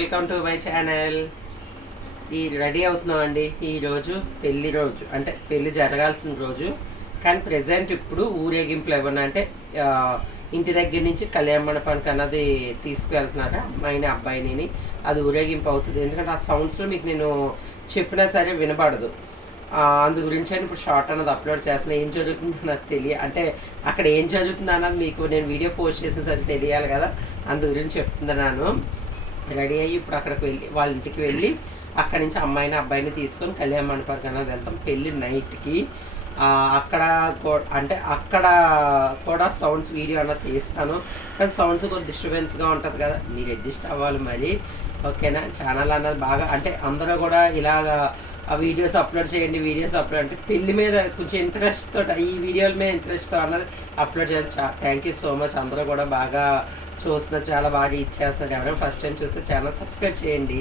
Welcome to my channel. ఈ ready అవుతున్నామండి. ఈరోజు పెళ్లి రోజు, అంటే పెళ్లి జరగాల్సిన రోజు, కానీ ప్రజెంట్ ఇప్పుడు ఊరేగింపులు ఏమన్నా అంటే ఇంటి దగ్గర నుంచి కళ్యాణ మండపానికి అన్నది తీసుకువెళ్తున్నారా అమ్మాయిని అబ్బాయిని. అది ఊరేగింపు అవుతుంది, ఎందుకంటే ఆ సౌండ్స్లో మీకు నేను చెప్పినా సరే వినపడదు. అందు గురించి అని ఇప్పుడు షార్ట్ అన్నది అప్లోడ్ చేస్తున్నా. ఏం జరుగుతుందో నాకు అంటే అక్కడ ఏం జరుగుతుందో అన్నది మీకు నేను వీడియో పోస్ట్ చేసిన సరే తెలియాలి కదా, అందు గురించి చెప్తున్నాను. రెడీ అయ్యి ఇప్పుడు అక్కడికి వెళ్ళి వాళ్ళ ఇంటికి వెళ్ళి అక్కడి నుంచి అమ్మాయిని అబ్బాయిని తీసుకొని కళ్యాణ మండపానికి అన్నది వెళ్తాం పెళ్ళి నైట్కి. అక్కడ అంటే అక్కడ కూడా సౌండ్స్ వీడియో అన్నది తీస్తాను, కానీ సౌండ్స్ కూడా డిస్టర్బెన్స్గా ఉంటుంది కదా, మీరు అడ్జస్ట్ అవ్వాలి మరి. ఓకేనా? ఛానల్ అన్నది బాగా అంటే అందరూ కూడా ఇలాగా ఆ వీడియోస్ అప్లోడ్ చేయండి, వీడియోస్ అప్లోడ్ అంటే పెళ్లి మీద కొంచెం ఇంట్రెస్ట్తో ఈ వీడియోల మీద ఇంట్రెస్ట్తో అన్నది అప్లోడ్ చేయాలి. Thank you so much. అందరూ కూడా బాగా చూస్తున్నారు, చాలా బాగా ఇచ్చేస్తున్నారు. ఎవరైనా ఫస్ట్ టైం చూస్తే ఛానల్ సబ్స్క్రైబ్ చేయండి.